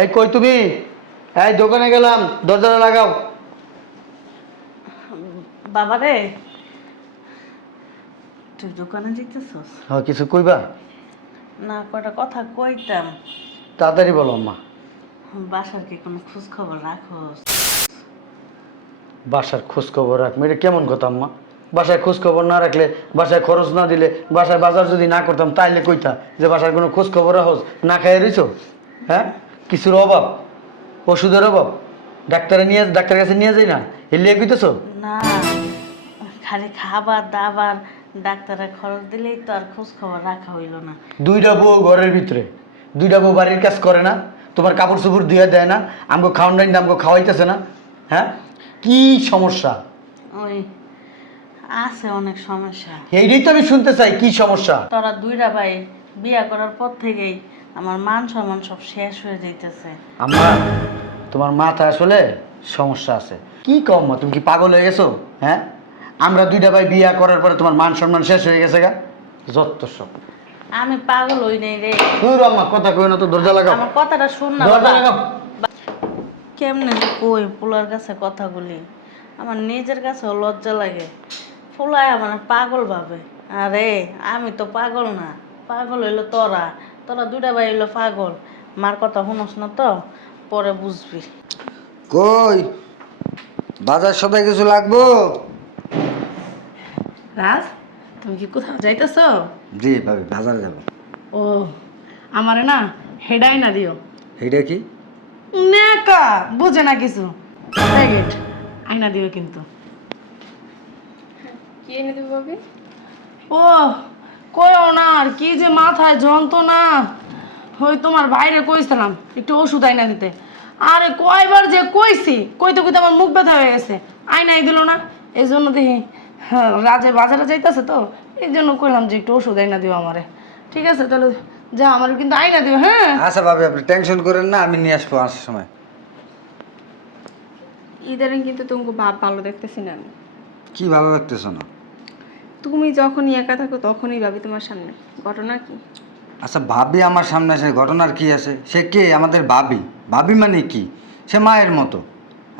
এই কই তুমি? এই দোকানে গেলাম, দরজাটা লাগাও। বাবা রে, তুই দোকানে যেতেছস? হ্যাঁ, কিছু কইবা? না, কয়টা কথা কইতাম। তাড়াতাড়ি বলো আম্মা। বাসার কি কোনো খোঁজ খবর রাখোস? বাসার খোঁজ খবর রাখবো, এটা কেমন কথা আম্মা? বাসায় খোঁজ খবর না রাখলে, বাসায় খরচ না দিলে, বাসায় বাজার যদি না করতাম তাইলে কইতা যে বাসার কোনো খোঁজ খবর রাখোস? না খাইয়ে রইছো? হ্যাঁ, কিছুর অভাব, ওষুধের অভাব, ডাক্তারের কাছে নিয়ে যাই না, এলিয়ে কইতেছো? না, খালি খাবার দাবার ডাক্তারের খরচ দিলেই তো আর খোঁজ খবর রাখা হইল না। দুইটা বউ ঘরের ভিতরে, দুইটা বউ বাড়ির কাজ করে না, তোমার কাপড় চোপড় ধুয়ে দেয় না, আমাকে খাওয়ান ডাইন আমাকে খাওয়াইতেছে না। হ্যাঁ, কি সমস্যা? ওই আছে অনেক সমস্যা। এইটাই তো আমি শুনতে চাই, কি সমস্যা? তোরা দুইটা ভাই বিয়া করার পর থেকেই আমার মান সম্মান সব শেষ হয়ে যাইতেছে। আম্মা, তোমার মাথা আসলে সমস্যা আছে। কি কম মা, তুমি কি পাগল হয়ে গেছো? হ্যাঁ, আমরা দুইটা ভাই বিয়া করার পরে তোমার মান সম্মান শেষ হয়ে গেছে গা? যত সব। আমি পাগল হই নাই রে। দূর আম্মা, কথা কই না তো, দরজা লাগাও। আমার কথাটা শুন না দরজা বাবা। লাগাও। কেমনে যে কই পোলার কাছে কথাগুলি, আমার নিজের কাছেও লজ্জা লাগে। ফুলায় আমার পাগল ভাবে। আরে আমি তো পাগল না, পাগল হইলো তোরা। তোরা দুইটা ভাই হইলো পাগল। মার কথা শুনস না তো, পরে বুঝবি। কই বাজার সদাই কিছু লাগবো? রাজ, তুমি কি কোথাও যাইতেছ? জি ভাবি, বাজারে যাবো। ও, আমারে না হেডাই না দিও। এইটা কি? নেকা বুঝে না কিছু। প্যাকেট আইনা দিও কিন্তু। কি এনে দেবো ভাবি? ও কইও না, আর কি যে মাথায় যন্ত্রণা। ওই তোমার বাইরে কইছিলাম একটু ওষুধ আইনা দিতে। আরে কয়বার যে কইছি, কইতে কইতে আমার মুখ ব্যথা হয়ে গেছে। আইনাই দিল না, এই জন্য দেখি হ্যাঁ, রাজে বাজারে যাইতেছে তো, এই জন্য কইলাম যে একটু ওষুধ আইনা দিও আমারে। ঠিক আছে তাহলে যা, আমার কিন্তু আইনা দিও। হ্যাঁ আচ্ছা ভাবি, আপনি টেনশন করেন না, আমি নিয়ে আসবো আসার সময়। ইদারিং কিন্তু তোমাকে ভাব ভালো দেখতেছি না আমি। কি ভালো লাগতেছ না? তুমি যখনই একা থাকো তখনই ভাবি তোমার সামনে। ঘটনা কি? আচ্ছা ভাবি আমার সামনে আসে, ঘটনার কি আছে? সে কে? আমাদের ভাবি। ভাবি মানে কি? সে মায়ের মতো।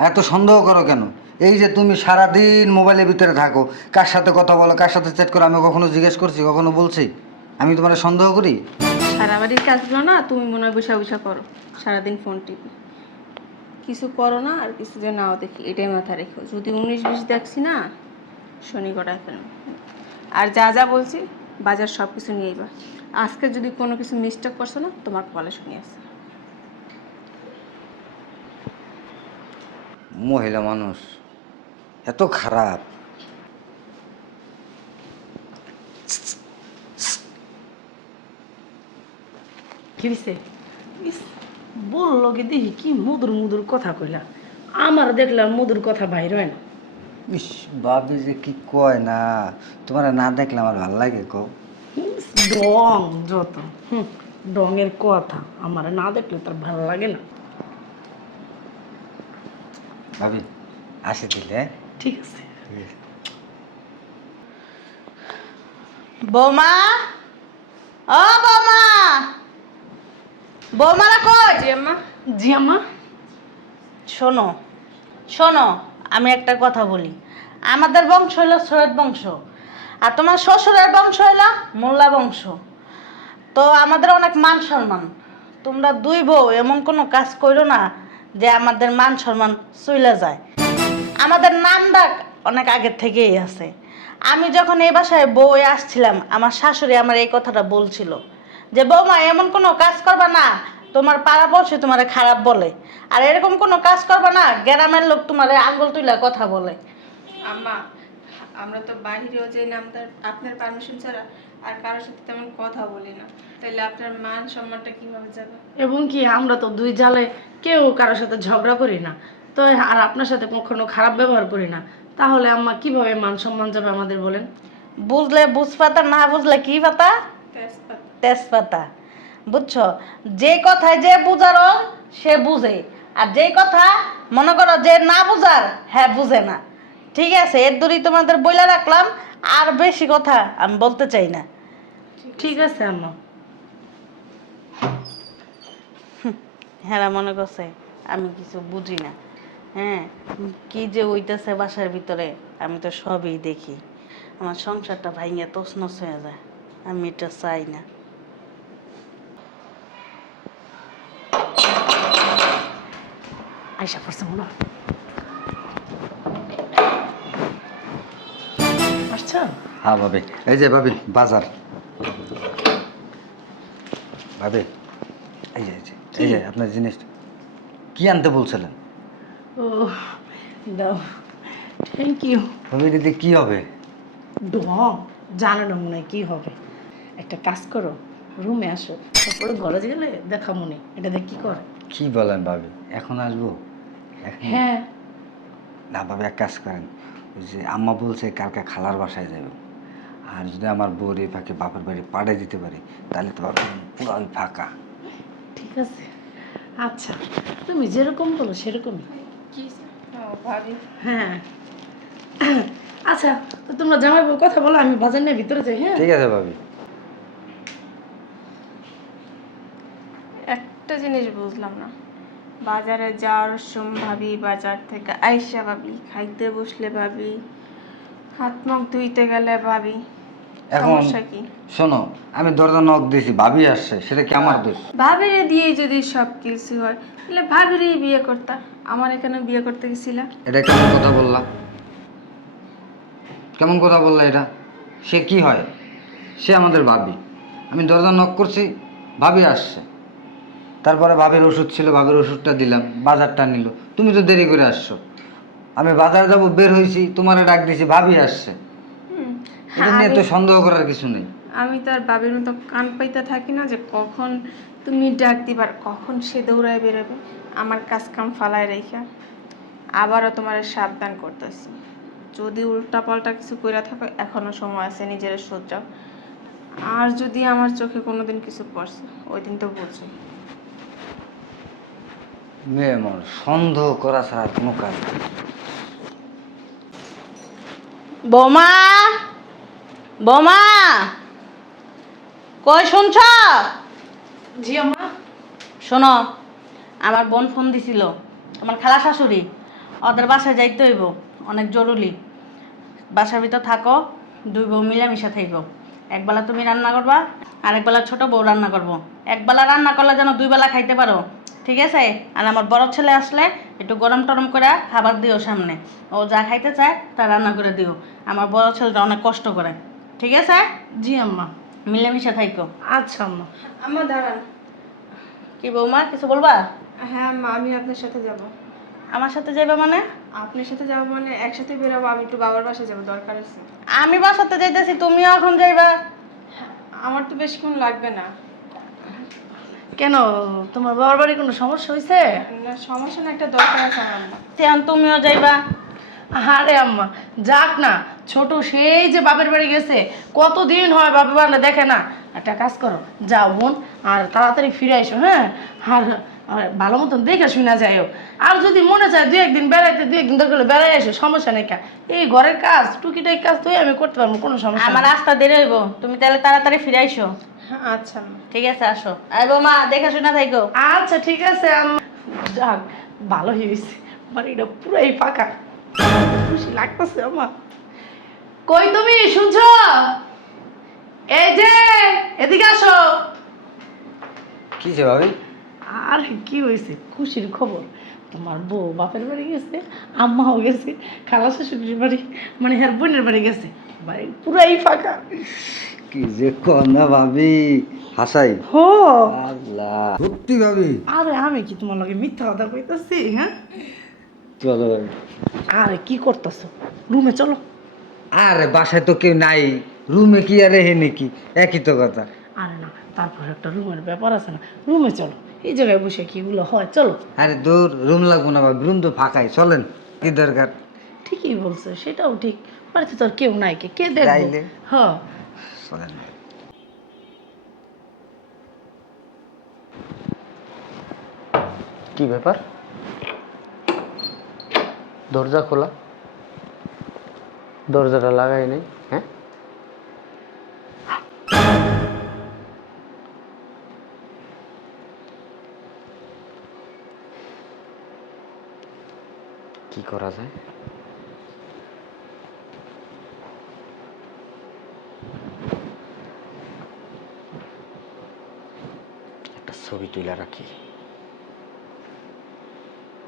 এত সন্দেহ করো কেন? এই যে তুমি সারাদিন মোবাইলের ভিতরে থাকো, কার সাথে কথা বলো, কার সাথে চ্যাট করো, আমি কখনো জিজ্ঞেস করছি, কখনো বলছি আমি তোমার সন্দেহ করি? সারা বাড়ির কাজগুলো না তুমি মনে হয় বসা বসা করো, সারাদিন ফোন টিপি। কিছু করো না আর কিছু যে নাও দেখি, এটাই মাথায় রেখো। যদি 19-20 দেখছি না, শনি গড়ায় ফেলো। আর যা যা বলছি বাজার সব কিছু নিয়েইবা। আজকে যদি কোনো কিছু মিস্টেক করছো না, তোমার কপালে শুনি আছে। মহিলা মানুষ এত খারাপ। কি হইছে? ইস, বললো কি দেখি কি মধুর মধুর কথা কইলা। আমার দেখলাম মধুর কথা বাইর হয় না। ইস, ভাবি যে কি কয় না, তোমার না দেখলে আমার ভালো লাগে কো। ইস, ডং যত ডঙের কথা আমার না দেখলে তার ভালো লাগে না। ভাবি আসে দিলে। ঠিক আছে। বৌমা, ও বৌমা, বৌমারা কই? জি আম্মা। জি আম্মা। শোনো শোনো, আমি একটা কথা বলি। আমাদের বংশ হলো সৈয়দ বংশ, আর তোমার শ্বশুরের বংশ হলো মোল্লা বংশ। তো আমাদের অনেক মান সম্মান। তোমরা দুই বউ এমন কোনো কাজ করো না যে আমাদের মান সম্মান চইলা যায়। আমাদের নাম ডাক অনেক আগের থেকেই আছে। আমি যখন এই বাসায় বউ হয়ে আসছিলাম, আমার শাশুড়ি আমার এই কথাটা বলছিল যে বৌমা এমন কোনো কাজ করবা না, তোমার পাড়া পড়ছে তোমার খারাপ বলে, আর এরকম কোনো কাজ করবা না গ্রামের লোক তোমার আঙ্গুল তুইলা কথা বলে। আম্মা, আমরা তো বাহিরেও যে নামদার আপনার পারমিশন ছাড়া আর কারোর সাথে তেমন কথা বলি না, তাহলে আপনার মান সম্মানটা কিভাবে যাবে? এবং কি আমরা তো দুই জালে কেউ কারোর সাথে ঝগড়া করি না, তো আর আপনার সাথে কখনো খারাপ ব্যবহার করি না, তাহলে আম্মা কিভাবে মান সম্মান যাবে আমাদের বলেন? বুঝলে বুঝপাতা, না বুঝলে কি পাতা? তেজপাতা। তেজপাতা। বুঝছো? যে কথায় যে বুঝারো সে বুঝে, আর যেই কথা মনে করো যে না বুঝার হ্যাঁ বুঝে না। ঠিক আছে, এর দূরই তোমাদের বইলা রাখলাম, আর বেশি কথা আমি বলতে চাই না। ঠিক আছে আম্মা। হেরা মনে করছে আমি কিছু বুঝি না। হ্যাঁ, কি যে হইতেছে বাসার ভিতরে আমি তো সবই দেখি। আমার সংসারটা ভাঙিয়া তছনছ হয়ে যায়, আমি এটা চাই না। আইসা পড়ছে মনে হয়। আসছো? হ্যাঁ ভাবি, এই যে ভাবি বাজার। ভাবি এই যে আপনার জিনিস কি আনতে বলছিলেন? ও দাও, থ্যাংক ইউ। ভাবি দিদি কি হবে? ঢং, জানো না মনে হয় কি হবে। একটা কাজ করো, রুমে আসো, তারপরে ঘরে গেলে দেখা মনে এটা দিয়ে কি করে। কি বলেন ভাবি, এখন আসবো? এখন? হ্যাঁ, না ভাবি, এক কাজ করেন, ওই যে আম্মা বলছে কালকে খালার বাসায় যাবে, আর যদি আমার বউর এই ফাঁকে বাপের বাড়ি পাঠিয়ে দিতে পারি তাহলে তো ভাবি পুরোই ফাঁকা। ঠিক আছে। আচ্ছা, তুমি যেরকম বলো সেরকমই। কি ভাবি? হ্যাঁ, আচ্ছা, তো তোমরা জামাই বউ কথা বলো, আমি বাজার নিয়ে ভিতরে যাই। হ্যাঁ, ঠিক আছে ভাবি। একটা জিনিস বুঝলাম না, বাজারে যাওয়ার সময় ভাবি, বাজার থেকে আইসা ভাবি, খাইতে বসলে ভাবি, হাত মুখ ধুইতে গেলে ভাবি, এখন সমস্যা কি? শোনো, আমি দরজা নক দিয়েছি, ভাবি আসছে, সেটা কি আমার দোষ? ভাবিরে দিয়েই যদি সব কিছু হয় তাহলে ভাবিরেই বিয়ে করতা, আমার এখানে বিয়ে করতে গেছিলা। এটা কেমন কথা বললা? কেমন কথা বললা এটা? সে কি হয়? সে আমাদের ভাবি। আমি দরজা নক করছি, ভাবি আসছে, তারপরে ভাবির ওষুধ ছিল, ভাবির ওষুধটা দিলাম, বাজারটা নিল। তুমি তো দেরি করে আসছো, আমি বাজার যাব বের হয়েছি, তোমারে ডাক দিয়েছি, ভাবি আসছে। এটা নিয়ে তো সন্দেহ করার কিছু নেই। আমি তার বাবির মতো কান পাইতে থাকি না যে কখন তুমি ডাক দিবার, কখন সে দৌড়ায় বেরোবে। আমার কাজ কাম ফালায় রেখা আবারও তোমার সাবধান করতেছি, যদি উল্টা পাল্টা কিছু কইরা থাকো এখনো সময় আছে, নিজের সোজাও। আর যদি আমার চোখে কোনোদিন কিছু পড়ছে ওই দিন তো বুঝি। মেয়ে আমার সন্দেহ করা ছাড়া আর কোনো কাজ নেই। বৌমা, বৌমা, কই শুনছ? জি আম্মা। শোনো, আমার বোন ফোন দিছিল, আমার খালা শাশুড়ি, ওদের বাসায় যাইতে হইব, অনেক জরুরি। বাসার ভিতর থাকো, দুই বউ মিলামিশা থাকো। একবেলা তুমি রান্না করবা, আরেকবেলা ছোট বউ রান্না করবো। একবেলা রান্না করলে যেন দুই বেলা খাইতে পারো, ঠিক আছে? আর আমার বড় ছেলে আসলে একটু গরম টরম করে খাবার দিও সামনে, ও যা খাইতে চায় তা রান্না করে দিও। আমার বড় ছেলেটা অনেক কষ্ট করে, ঠিক আছে? জি আম্মা। মিলেমিশে থাকো। আচ্ছা আম্মা। আমার দাঁড়ান। কি বৌমা, কিছু বলবা? হ্যাঁ মা, আমি আপনার সাথে যাব। আমার সাথে যাবে মানে? আপনার সাথে যাবো মানে একসাথে বেরোবো, আমি একটু বাবার বাসায় যাবো, দরকার আছে। আমি বাসাতে যাইতেছি, তুমিও এখন যাইবা? আমার তো বেশিক্ষণ লাগবে না। কেন, তোমার বাবার বাড়ি কোনো সমস্যা হয়েছে? না সমস্যা না, একটা দরকার আছে আমার আম্মা। এখন তুমিও যাইবা? আরে আম্মা, যাক না, ছোট সেই যে বাপের বাড়ি গেছে, কতদিন হয় বাপের বাড়ি দেখে না। একটা কাজ করো, যাও বোন, আর তাড়াতাড়ি ফিরে এসো। হ্যাঁ, আর আর ভালো মতন দেখে শুনে যাইও। আর যদি মনে চায় দু একদিন বেড়াইতে, দু একদিন দরকার হলে বেড়াই এসো, সমস্যা নেই। এই ঘরের কাজ টুকিটাই কাজ তো আমি করতে পারবো, কোনো সমস্যা আমার নেই। রাস্তা দেরি হইব, তুমি তাহলে তাড়াতাড়ি ফিরে আইসো। আচ্ছা আম্মা। ঠিক আছে, আসো। আই বৌমা, দেখে শুনে থাকো। আচ্ছা ঠিক আছে আম্মা। যাক, ভালো হয়েছে, বাড়িটা পুরাই ফাঁকা, খুশি লাগতেছে আমার। কই তুমি শুনছো? এই যে এদিকে আসো। কি যে ভাবি? আর কি হয়েছে, খুশির খবর। তোমার বউ বাপের বাড়ি গেছে, আম্মাও গেছে, খালা শাশুড়ির বাড়ি, মানে হ্যাঁ বোনের বাড়ি গেছে, বাড়ি পুরাই ফাঁকা। কি যে কন্যা ভাবি, হাসাই। হো, আল্লাহ, সত্যি ভাবি? আরে আমি কি তোমার লগে মিথ্যা কথা কইতাছি? হ্যাঁ, চলো ভাবি। আরে কি করতেছো, রুমে চলো। আরে বাসায় তো কেউ নাই, রুমে কি আর হে নাকি, একই তো কথা। আরে না, তারপর একটা রুমের ব্যাপার আছে না, রুমে চলো। এই জায়গায় বসে কি এগুলো হয়, চলো। আরে দূর, রুম লাগবো না ভাবি, রুম তো ফাঁকাই, চলেন। কি দরকার? ঠিকই বলছো, সেটাও ঠিক, বাড়িতে তো আর কেউ নাই, কে কে দেখবে। তাইলে? হ্যাঁ, চলেন। কি ব্যাপার? দরজা খোলা, দরজাটা লাগাই নেই। হ্যাঁ, কি করা যায়? একটা ছবি তুলে রাখি।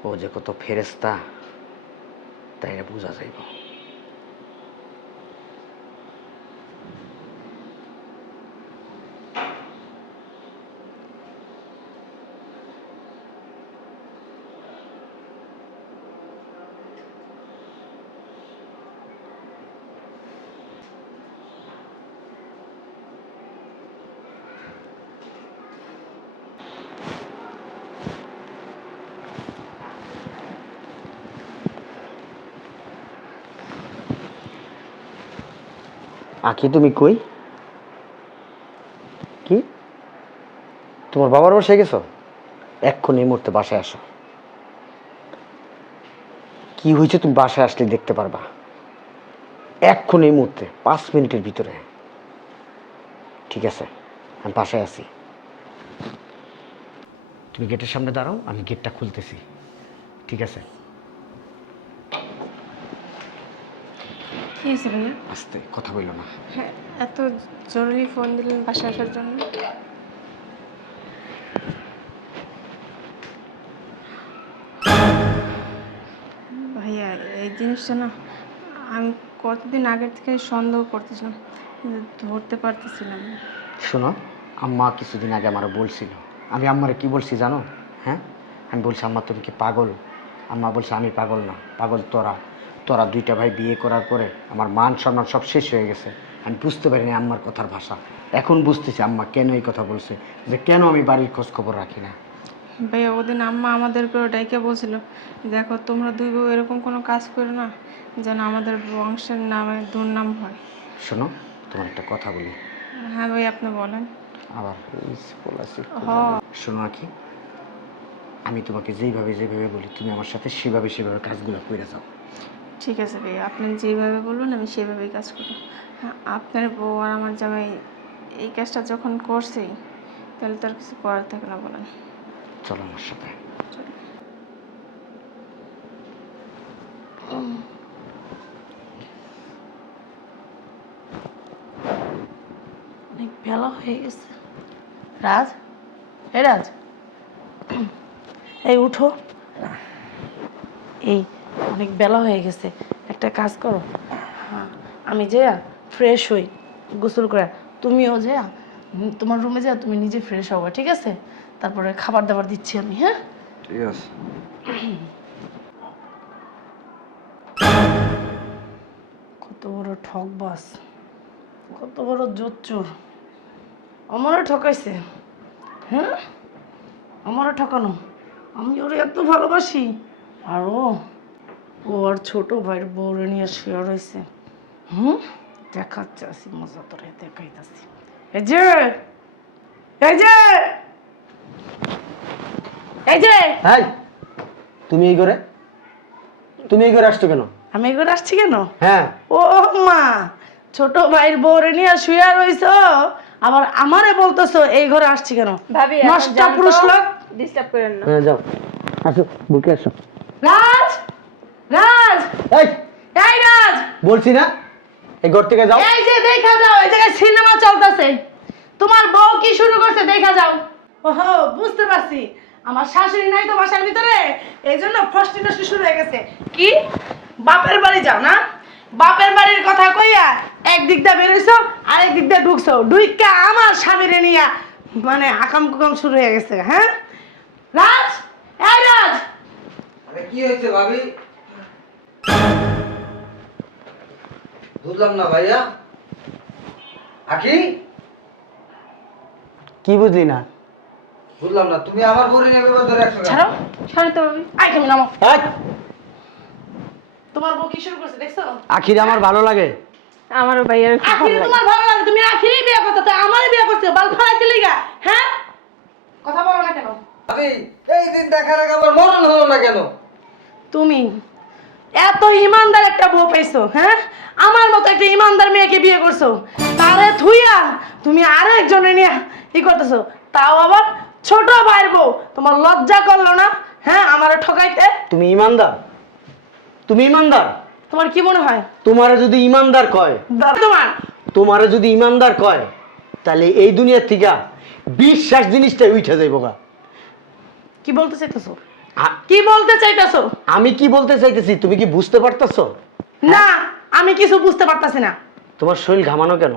ও যে কত ফেরেস্তা তাই বোঝা যাইব। আখি তুমি কই? কি তোমার বাবার বাসায় গেছো? এক্ষুনি এই মুহূর্তে বাসায় আসো। কি হয়েছে তুমি বাসায় আসলে দেখতে পারবা। এক্ষুনি এই মুহূর্তে 5 মিনিটের ভিতরে। ঠিক আছে, আমি বাসায় আছি। তুমি গেটের সামনে দাঁড়াও, আমি গেটটা খুলতেছি। ঠিক আছে? কি হয়েছে ভাইয়া? আস্তে কথা বললো না। হ্যাঁ, এত জরুরি ফোন দিলেন বাসায় আসার জন্য? ভাইয়া এই জিনিসটা না আমি কতদিন আগের থেকে সন্দেহ করতেছিলাম, কিন্তু ধরতে পারতেছিলাম না। শোনো, আম্মা কিছুদিন আগে আমারও বলছিল। আমি আম্মারে কি বলছি জানো? হ্যাঁ, আমি বলছি আম্মা তুমি কি পাগল? আম্মা বলছে আমি পাগল না, পাগল তোরা। তোরা 2টা ভাই বিয়ে করার পরে আমার মান সম্মান সব শেষ হয়ে গেছে। আমি বুঝতে পারিনি আম্মার কথার ভাষা। এখন বুঝতেছি আম্মা কেন এই কথা বলছে, যে কেন আমি বাড়ির খোঁজ খবর রাখি না। ভাইয়া ওদিন আম্মা আমাদেরকে ডাইকে বলছিল, দেখো তোমরা দুই বউ এরকম কোনো কাজ করো না যেন আমাদের বংশের নামে দুর্নাম হয়। শোনো, তোমার একটা কথা বলি। হ্যাঁ ভাই, আপনি বলেন। আবার হ্যাঁ। শোনো আখি, আমি তোমাকে যেভাবে যেভাবে বলি তুমি আমার সাথে সেভাবে সেভাবে কাজগুলো করে যাও। ঠিক আছে ভাই, আপনি যেভাবে বলবেন আমি সেভাবেই কাজ করব। হ্যাঁ, আপনার বউ আর আমার জামাই এই কাজটা যখন করছেই, তাহলে তার কিছু করার থাকে না, বলেন। চলো আমার সাথে। অনেক বেলা হয়ে গেছে। রাজ, এই রাজ, এই উঠো। এই অনেক বেলা হয়ে গেছে, একটা কাজ করো। হ্যাঁ, আমি যে ফ্রেশ হই গোসল করে, তুমিও যে তোমার রুমে যা, তুমি নিজে ফ্রেশ হবা, ঠিক আছে? তারপরে খাবার দাবার দিচ্ছি আমি। হ্যাঁ, ঠিক আছে। কত বড় ঠকবাজ, কত বড় জোচ্চোর, আমারও ঠকাইছে। হ্যাঁ, আমারও ঠকানো। আমি ওরে এত ভালোবাসি, আর ও আর ছোট ভাইয়ের বউরে নিয়ে শুয়ে রয়েছে। দেখাচ্ছে আসি মজা, তোরে দেখাইতাছি। এই যে, এই যে, এই যে, এই তুমি এই করে আসছো কেন? আমি এগুলো আসছি কেন? হ্যাঁ, ও মা, ছোট ভাইয়ের বউরে নিয়ে শুয়ে রইছো, আবার আমারে বলতেছো এই ঘরে আসছি কেন? ভাবি, নষ্ট পুরুষ লোক। ডিস্টার্ব করেন না। হ্যাঁ যাও, আসো বুকে আসো। রাজ, রাজ, এই এই রাজ, বলছি না এই ঘর থেকে যাও। এই যে দেখা যাও, এই জায়গায় সিনেমা চলতেছে, তোমার বউ কি শুরু করছে দেখা যাও। ওহো, বুঝতে পারছি, আমার শাশুড়ি নাই তো বাসার ভিতরে, এই জন্য ফষ্টি নষ্টি শুরু হয়ে গেছে। কি বাপের বাড়ি যাও না? বাপের বাড়ির কথা কইয়া একদিক দিয়ে বেরোইছো, আরেক দিক দিয়ে ঢুকছো, ঢুইকা আমার স্বামীরে নিয়া মানে আকাম কুকাম শুরু হয়ে গেছে। হ্যাঁ রাজ, এই রাজ, আরে কি হয়েছে ভাবি? বুঝলাম না ভাইয়া। আখি, কি বুঝলি না? বুঝলাম না, তুমি আমার বউরে নেবে ধরে রাখছো কেন? ছাড়ো, ছাড়ো তো ভাবি। আই তুমি নামো। এই, তোমার বউ কি শুরু করছে দেখছো? আখিরে আমার ভালো লাগে। আমারও ভাইয়ার খুব ভালো আখিরে লাগে। তোমার ভালো লাগে, তুমি আখিরেই বিয়ে করতে, তো আমারই বিয়ে করতে বাল ফালাইতে লিগা। হ্যাঁ, কথা বলো না কেন? ভাবি, এই দিন দেখার আগে আমার মরণ হলো না কেন? তুমি এত ইমানদার একটা বউ পাইছো, হ্যাঁ? আমার মতো একটা ইমানদার মেয়েকে বিয়ে করছো, তারে থুইয়া তুমি আরেকজনে নিয়ে ই করতেছো, তাও আবার ছোট ভাইয়ের বউ। তোমার লজ্জা করলো না? হ্যাঁ, আমারে ঠকাইতে। তুমি ইমানদার? তুমি ইমানদার? তোমার কি মনে হয়? তোমারে যদি ইমানদার কয়, তোমারে যদি ইমানদার কয়, তাহলে এই দুনিয়ার থেকে বিশ্বাস জিনিসটাই উঠে যাইব গা। কি বলতে চাইতেছো? কি বলতে চাইতেছো? আমি কি বলতে চাইতেছি তুমি কি বুঝতে পারতেছো? না, আমি কিছু বুঝতে পারতাছি না। তোমার শরীর ঘামানো কেন?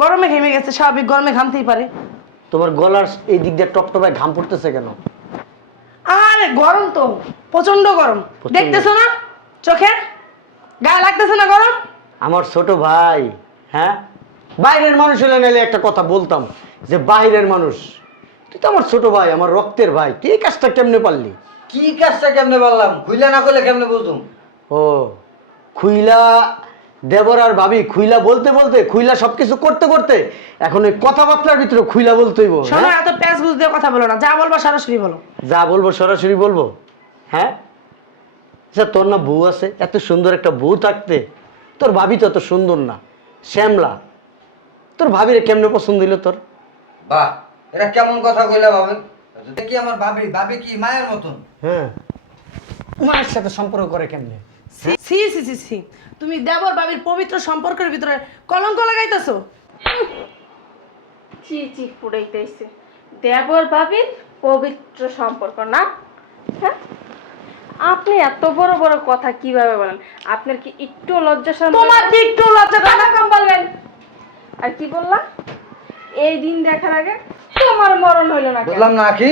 গরমে ঘেমে গেছে, স্বাভাবিক, গরমে ঘামতেই পারে। তোমার গলার এই দিক দিয়ে টপটপায় ঘাম পড়তেছে কেন? আরে গরম তো, প্রচন্ড গরম, প্রচণ্ড। দেখতেছো না চোখে? গায়ে লাগতেছে না গরম? আমার ছোট ভাই, হ্যাঁ, বাইরের মানুষ হলে নাইলে একটা কথা বলতাম যে বাইরের মানুষ, তুই তো আমার ছোট ভাই, আমার রক্তের ভাই, তুই এই কাজটা কেমনে পারলি? কি কাজটা কেমনে বললাম? খুইলা না করলে কেমনে বুঝুম? ও খুইলা দেবর আর ভাবি খুইলা বলতে বলতে, খুইলা সবকিছু করতে করতে এখন ওই কথাবার্তার ভিতরে খুইলা বলতেইব। শোনো, এত প্যাঁচ গুজ দিয়ে কথা বলো না, যা বলবো সরাসরি বলো। যা বলবো সরাসরি বলবো? হ্যাঁ, আচ্ছা তোর না বউ আছে? এত সুন্দর একটা বউ থাকতে তোর ভাবি তো এত সুন্দর না, শ্যামলা, তোর ভাবিরে কেমনে পছন্দ হইলো তোর? বাহ, এটা কেমন কথা কইলা ভাবি? কি আমার ভাবি? ভাবি কি মায়ের মতন? হ্যাঁ, মায়ের সাথে সম্পর্ক করে কেমনে? সি সি সি সি, তুমি দেবর বাবির পবিত্র সম্পর্কের ভিতরে কলঙ্ক লাগাইতেছো। চি চি ফুটাইতেছে দেবর ভাবির পবিত্র সম্পর্ক না? হ্যাঁ, আপনি এত বড় বড় কথা কিভাবে বলেন? আপনার কি একটু লজ্জা শরম? তোমার কি একটু লজ্জা করে না? কম বলবেন। আর কি বললা? এই দিন দেখার আগে তোমার মরণ হইলো না কেন? বললাম না কি?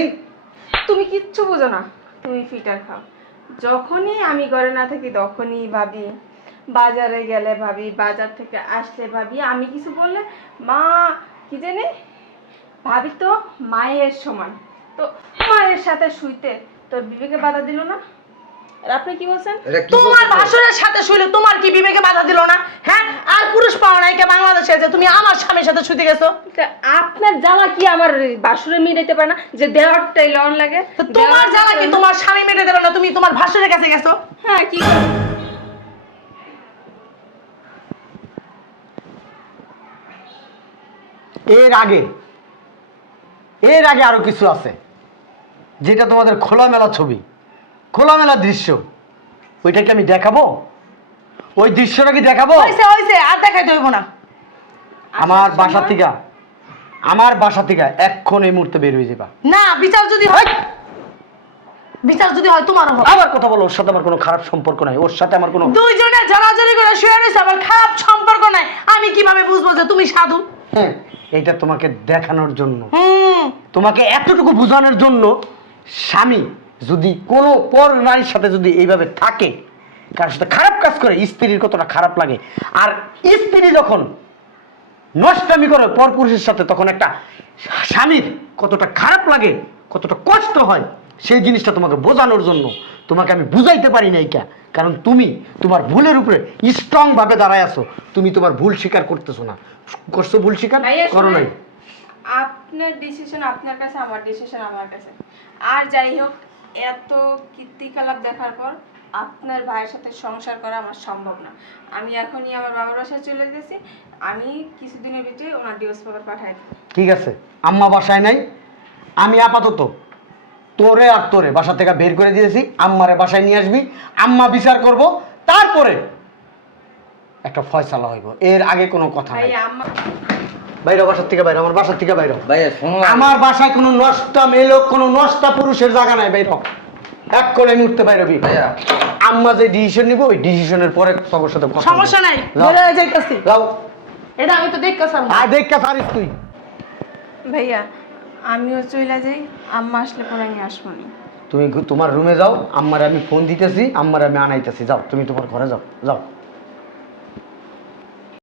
তুমি কিচ্ছু বোঝো না, তুমি ফিটার খাও। যখনই আমি ঘরে না থাকি তখনই ভাবি, বাজারে গেলে ভাবি, বাজার থেকে আসলে ভাবি, আমি কিছু বললে মা কি জানি, ভাবি তো মায়ের সমান, তো মায়ের সাথে শুইতে তোর বিবেকে বাধা দিল না? আর আপনি কি বলছেন? এটা কি তোমার বলতেছো? ভাসুরের সাথে শুইলে তোমার কি বিবেকে বাধা দিল না? হ্যাঁ, আর পুরুষ পাওয়া নাই কে বাংলাদেশে যে তুমি আমার স্বামীর সাথে শুতে গেছো? তা আপনার জ্বালা কি আমার বাসুরে মিটাইতে পারে না? যে দেওয়ারটাই লন লাগে। তো তোমার জ্বালা কি তোমার স্বামী মেটে দিল না? তুমি তোমার ভাসুরের কাছে গেছো? হ্যাঁ, কি করব? এর আগে আরো কিছু আছে যেটা তোমাদের খোলামেলা ছবি, খোলামেলা দৃশ্য, ওইটাকে আমি দেখাবো? ওই দৃশ্যটা কি দেখাবো? হইছে হইছে, আর দেখাইতে হইব না। আমার বাসা থেকে এক্ষণ এই মুহূর্তে বের হয়ে যাবা। না, বিচার যদি হয়, বিচার যদি হয় তোমারও হবে। আবার কথা বলো, ওর সাথে আমার কোনো খারাপ সম্পর্ক নাই, ওর সাথে আমার কোনো, দুইজনে জড়াজড়ি করে শুয়ে রয়েছে, আমার খারাপ সম্পর্ক নাই। আমি কিভাবে বুঝবো যে তুমি সাধু? হ্যাঁ, এইটা তোমাকে দেখানোর জন্য, হুম, তোমাকে এতটুকু বোঝানোর জন্য, স্বামী যদি কোনো পর নারীর সাথে যদি এইভাবে থাকে, কারোর সাথে খারাপ কাজ করে, স্ত্রীর কতটা খারাপ লাগে। আর স্ত্রী যখন নষ্টামি করে পর পুরুষের সাথে, তখন একটা স্বামীর কতটা খারাপ লাগে, কতটা কষ্ট হয়, সেই জিনিসটা তোমাকে বোঝানোর জন্য তোমাকে আমি বুঝাইতে পারি নাই কে, কারণ তুমি তোমার ভুলের উপরে স্ট্রং ভাবে দাঁড়ায় আছো। তুমি তোমার ভুল স্বীকার করতেছো না, করছো ভুল স্বীকার ভাইয়া, করো নাই। শুনেন, আপনার ডিসিশন আপনার কাছে, আমার ডিসিশন আমার কাছে। আর যাই হোক, এত কীর্তিকলাপ দেখার পর আপনার ভাইয়ের সাথে সংসার করা আমার সম্ভব না। আমি এখনই আমার বাবার বাসায় চলে যেতেছি। আমি কিছুদিনের ভিতরে ওনার ডিভোর্স পেপার পাঠাই দেব। ঠিক আছে, আম্মা বাসায় নাই, আমি আপাতত তোরে আর তোরে বাসা থেকে বের করে দিয়েছি, আম্মারে বাসায় নিয়ে আসবি, আম্মা বিচার করব, তারপরে একটা ফয়সালা হইব। এর আগে কোনো কথা নাই। ভাই আমার বাইরে, বাসার থেকে বাইরে, আমার বাসার থেকে বাইরে। ভাইয়া শোনো না। আমার বাসায় কোনো নষ্টা মেয়ে লোক, কোনো নষ্টা পুরুষের জায়গা নাই, বাইরে এক করে আমি উঠতে পারবি। ভাইয়া। আম্মা যে ডিসিশন নিব, ওই ডিসিশনের পরে সবার সাথে কথা বলবো। সমস্যা নাই, যাও। বলে যাইতাছি। যাও, এটা আমি তো দেখতেছাম। আর দেখা পারিস তুই। ভাইয়া, আমিও চলে যাই, আম্মা আসলে পরে আমি আসবো না। তুমি তোমার রুমে যাও, আম্মারে আমি ফোন দিতেছি, আম্মারে আমি আনাইতেছি, যাও তুমি তোমার ঘরে যাও, যাও।